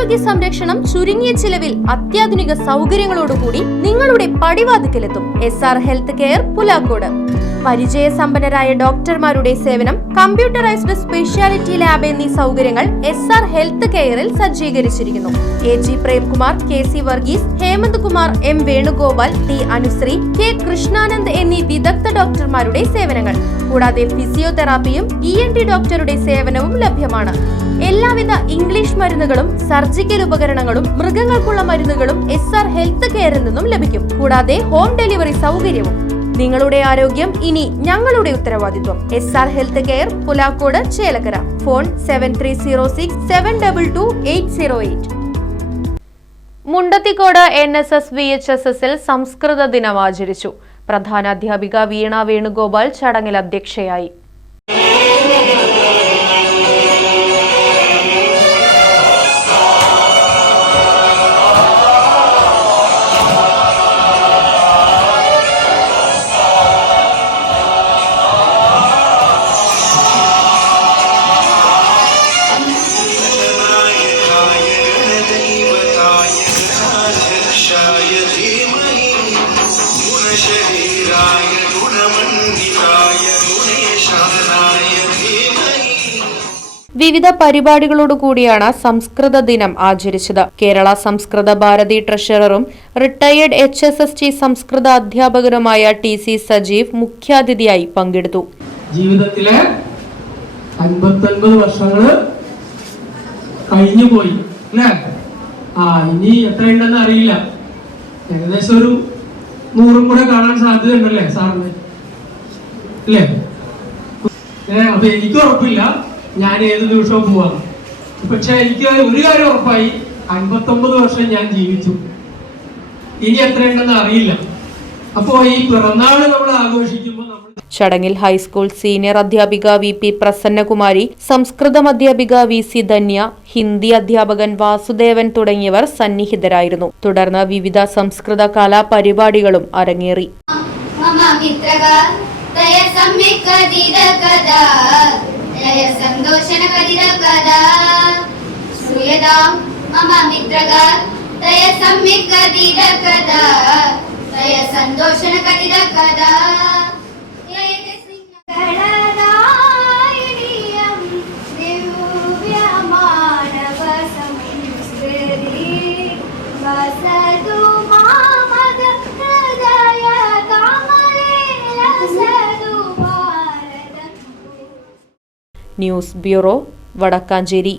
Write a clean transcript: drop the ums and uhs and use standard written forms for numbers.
ആരോഗ്യ സംരക്ഷണം ചുരുങ്ങിയ ചിലവിൽ അത്യാധുനിക സൗകര്യങ്ങളോടുകൂടി നിങ്ങളുടെ പടിവാതിക്കലെത്തും. SR health care Pulakode. പരിചയസമ്പന്നരായ ഡോക്ടർമാരുടെ സേവനം, കമ്പ്യൂട്ടറൈസ്ഡ് സ്പെഷ്യാലിറ്റി ലാബ് എന്നീ സൗകര്യങ്ങൾ SR ഹെൽത്ത് കെയറിൽ സജ്ജീകരിച്ചിരിക്കുന്നു. AG Premkumar, KC Varghese, Hemant Kumar, M Venugopal, T Anusree, K Krishnanand എന്നീ വിദഗ്ധ ഡോക്ടർമാരുടെ സേവനങ്ങൾ. കൂടാതെ ഫിസിയോതെറാപ്പിയും ENT ഡോക്ടറുടെ സേവനവും ലഭ്യമാണ്. എല്ലാവിധ ഇംഗ്ലീഷ് മരുന്നുകളും സർജിക്കൽ ഉപകരണങ്ങളും മൃഗങ്ങൾക്കുള്ള മരുന്നുകളും SR ഹെൽത്ത് കെയറിൽ നിന്നും ലഭിക്കും. കൂടാതെ ഹോം ഡെലിവറി സൗകര്യവും. നിങ്ങളുടെ ആരോഗ്യം ഇനി ഞങ്ങളുടെ ഉത്തരവാദിത്വം. SR health care Pulakode, Chelakkara. Phone 7306722808. Mundathikode NSS VHSSൽ സംസ്കൃത ദിനം ആചരിച്ചു. പ്രധാന അധ്യാപിക വീണ വേണുഗോപാൽ ചടങ്ങിൽ അധ്യക്ഷയായി. വിവിധ പരിപാടികളോടുകൂടിയാണ് സംസ്കൃത ദിനം ആചരിച്ചത്. കേരള സംസ്കൃത ഭാരതി ട്രഷററും റിട്ടയേർഡ് HSST സംസ്കൃത അധ്യാപകരുമായ TC സജീവ് മുഖ്യാതിഥിയായി പങ്കെടുത്തു. ജീവിതത്തിലെ 59 വർഷങ്ങള് കഴിഞ്ഞുപോയി അല്ലേ? ഇനി എത്രയുണ്ടെന്ന് അറിയില്ല. ഏകദേശം ഒരു 100 കൂടെ കാണാൻ സാധ്യതയുണ്ടല്ലേ സാറിന്? അല്ലേ? അപ്പൊ എനിക്ക് ഉറപ്പില്ല ഞാൻ ഏത് നിമിഷവും പോവാം. പക്ഷെ എനിക്ക് ഒരു കാര്യം ഉറപ്പായി, 59 വർഷം ഞാൻ ജീവിച്ചു. ഇനി എത്രയുണ്ടെന്ന് അറിയില്ല. അപ്പോ ഈ പിറന്നാള് നമ്മൾ ആഘോഷിക്കുമ്പോൾ ചടങ്ങിൽ ഹൈസ്കൂൾ സീനിയർ അധ്യാപിക VP പ്രസന്നകുമാരി, സംസ്കൃതം അധ്യാപിക VC ധന്യ, ഹിന്ദി അധ്യാപകൻ വാസുദേവൻ തുടങ്ങിയവർ സന്നിഹിതരായിരുന്നു. തുടർന്ന് വിവിധ സംസ്കൃത കലാപരിപാടികളും അരങ്ങേറി. News bureau, Vadakkanchery.